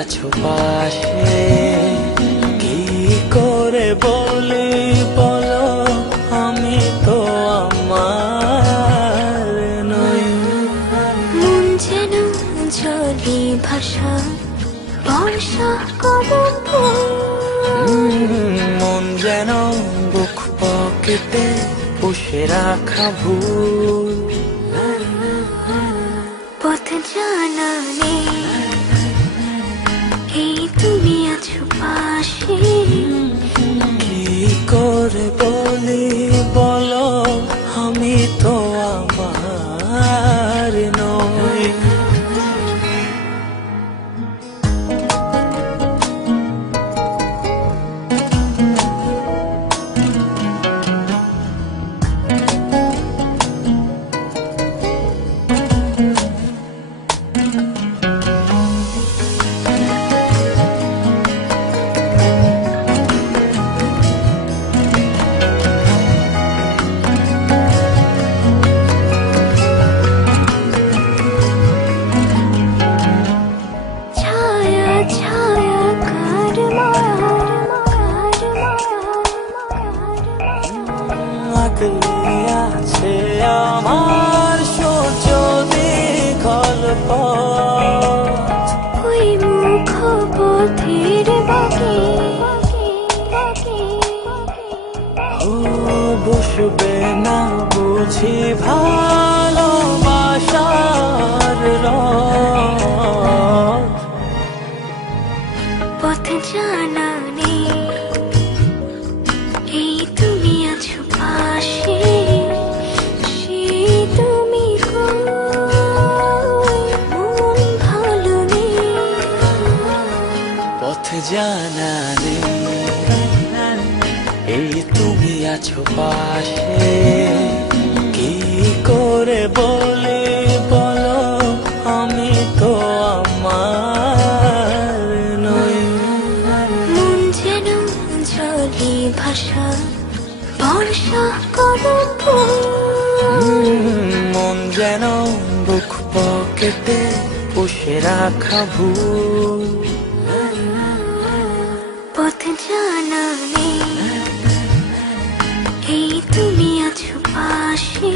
আছো পাশে, কি করে বলি বলো আমি তো আমার নই। মন যেন জলি ভাষা বর্ষা কদম ফুল, মন যেন বুক পকেটে পুষে রাখা ভুল। পথ জানা নেই, এই তুমি আছো পাশে, কি করে বলি বলো আমি তো আমার নই। ছায়া ছায়া কার মায়া, আগলে আছে আমার সূর্য দীঘল পথ, ওই মুখ পথের বাকি ও বসবে না বুঝি ভালোবাসার রথ। পথ জানা নেই, এই তুমি আছো পাশে, সেই তুমি কই মন ভালো নেই। পথ জানা নেই, এই তুমি আছো পাশে, কি করে বলি বলো আমি তো আমার নই। মন যেন জলি ভাষা বর্ষা কদম ফুল, মন যেন বুক পকেটে পুষে রাখা ভুল। পথ জানা নেই, এই তুমি আছো পাশে।